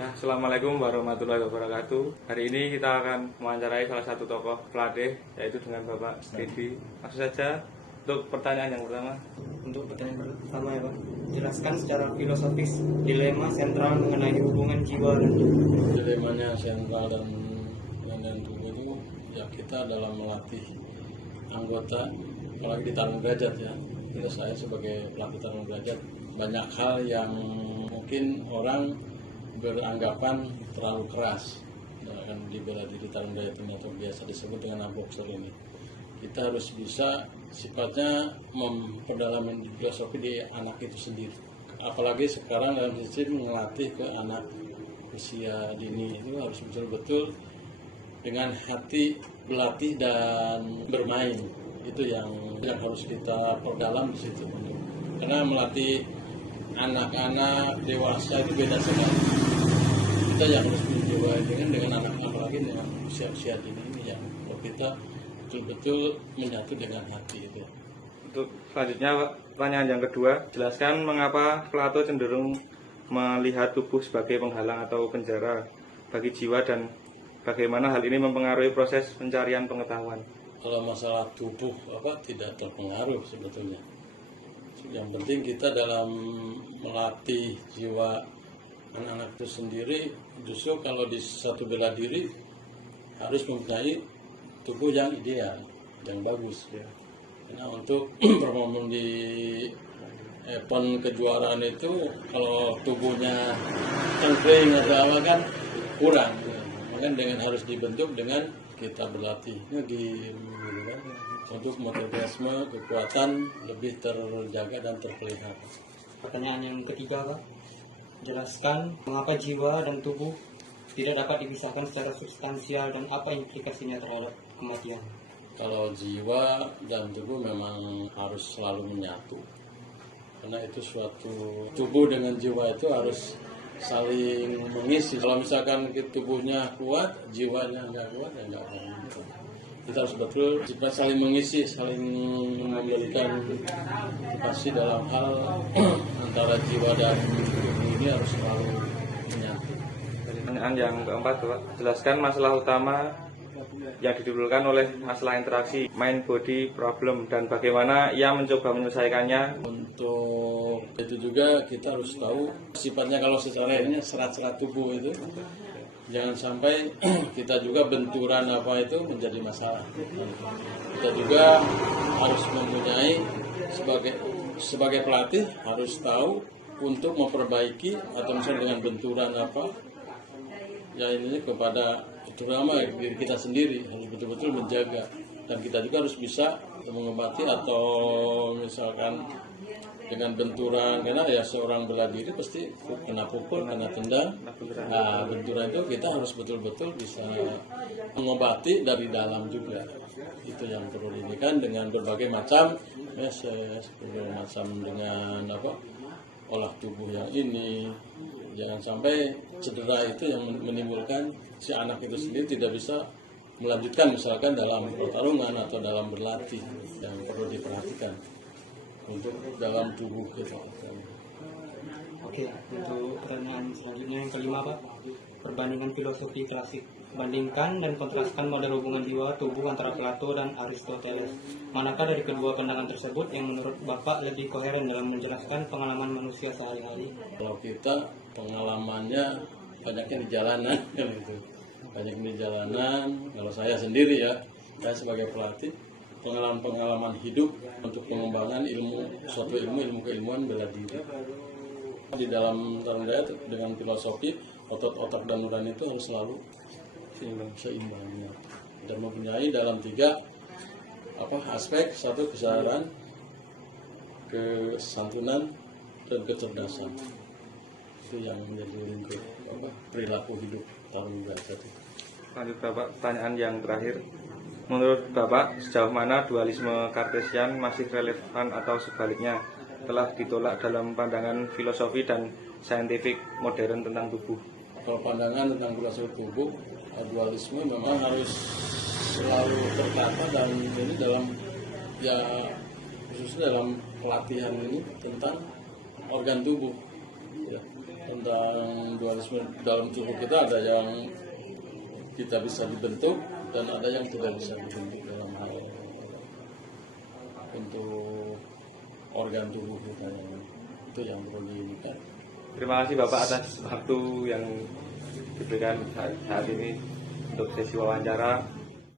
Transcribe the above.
Ya, Assalamualaikum warahmatullahi wabarakatuh. Hari ini kita akan mewawancarai salah satu tokoh pelatih, yaitu dengan Bapak Stedi. Langsung saja untuk pertanyaan yang pertama. Untuk pertanyaan pertama ya Pak, jelaskan secara filosofis dilema sentral mengenai hubungan jiwa dan tubuh. Dilemanya sentral dan tubuh itu ya kita dalam melatih anggota, apalagi di tarung derajat ya. Saya sebagai pelatih tarung derajat banyak hal yang mungkin orang beranggapan terlalu keras dalam dibela diri tarung derajat ini atau biasa disebut dengan boxer ini. Kita harus bisa sifatnya memperdalaman filosofi di anak itu sendiri. Apalagi sekarang dalam sistem melatih ke anak usia dini itu harus betul-betul dengan hati berlatih dan bermain. Itu yang harus kita perdalam di situ. Karena melatih anak-anak dewasa itu beda sekali. Kita yang harus menjiwai dengan anak-anak lagi dengan usia-usia dini ini yang kita betul-betul menyatu dengan hati itu. Untuk selanjutnya, Pak, pertanyaan yang kedua, jelaskan mengapa Plato cenderung melihat tubuh sebagai penghalang atau penjara bagi jiwa dan bagaimana hal ini mempengaruhi proses pencarian pengetahuan. Kalau masalah tubuh tidak terpengaruh sebetulnya. Yang penting kita dalam melatih jiwa anak-anak itu sendiri, justru kalau di satu bela diri harus mempunyai tubuh yang ideal, yang bagus ya. Karena untuk performa di event kejuaraan itu kalau tubuhnya cengkring atau apa kan kurang, maka dengan harus dibentuk dengan kita berlatih game gitu kan, untuk metabolisme kekuatan lebih terjaga dan terpelihara. Pertanyaan yang ketiga Pak, jelaskan mengapa jiwa dan tubuh tidak dapat dipisahkan secara substansial dan apa implikasinya terhadap kematian. Kalau jiwa dan tubuh memang harus selalu menyatu, karena itu suatu tubuh dengan jiwa itu harus saling mengisi. Kalau misalkan tubuhnya kuat, jiwanya nggak kuat, ya nggak akan. Kita harus betul saling mengisi, saling memberikan motivasi dalam hal antara jiwa dan tubuh ini harus selalu menyatu. Pertanyaan yang keempat, Pak, jelaskan masalah utama yang ditimbulkan oleh masalah interaksi mind body problem dan bagaimana ia mencoba menyelesaikannya. Untuk itu juga kita harus tahu sifatnya kalau secara ini serat-serat tubuh itu jangan sampai kita juga benturan apa itu menjadi masalah. Kita juga harus mempunyai sebagai pelatih harus tahu untuk memperbaiki atau misalnya dengan benturan apa ya ini kepada terutama diri kita sendiri harus betul-betul menjaga, dan kita juga harus bisa mengobati atau misalkan dengan benturan, karena ya seorang bela diri pasti kena pukul, kena tendang. Nah, benturan itu kita harus betul-betul bisa mengobati dari dalam juga. Itu yang perlu diinginkan dengan berbagai macam berbagai macam dengan olah tubuh yang ini. Jangan sampai cedera itu yang menimbulkan si anak itu sendiri tidak bisa melanjutkan misalkan dalam pertarungan atau dalam berlatih, yang perlu diperhatikan untuk dalam tubuh kita. Oke, untuk pertanyaan selanjutnya yang kelima Pak, perbandingan filosofi klasik. Bandingkan dan kontraskan model hubungan jiwa tubuh antara Plato dan Aristoteles. Manakah dari kedua pandangan tersebut yang menurut Bapak lebih koheren dalam menjelaskan pengalaman manusia sehari-hari? Kalau kita pengalamannya banyaknya di jalanan kan gitu. Banyak di jalanan. Kalau saya sendiri ya, saya sebagai pelatih pengalaman hidup untuk pengembangan suatu ilmu keilmuan bela diri. Di dalam tarung derajat dengan filosofi otot-otak dan nurani itu harus selalu seimbangnya dan mempunyai dalam tiga aspek: satu kesadaran, kesantunan, dan kecerdasan. Itu yang menjadi lingkup perilaku hidup tarung derajat. Lanjut Bapak, pertanyaan yang terakhir. Menurut Bapak, sejauh mana dualisme Kartesian masih relevan atau sebaliknya telah ditolak dalam pandangan filosofi dan saintifik modern tentang tubuh? Kalau pandangan tentang filosofi tubuh, dualisme memang harus selalu tertata, dan ini dalam khususnya dalam pelatihan ini tentang organ tubuh ya. Dan tentang dualisme dalam tubuh kita, ada yang kita bisa dibentuk dan ada yang tidak bisa dibentuk dalam hal untuk organ tubuh kita, itu yang perlu diingat. Terima kasih Bapak atas waktu yang diberikan saat ini untuk sesi wawancara.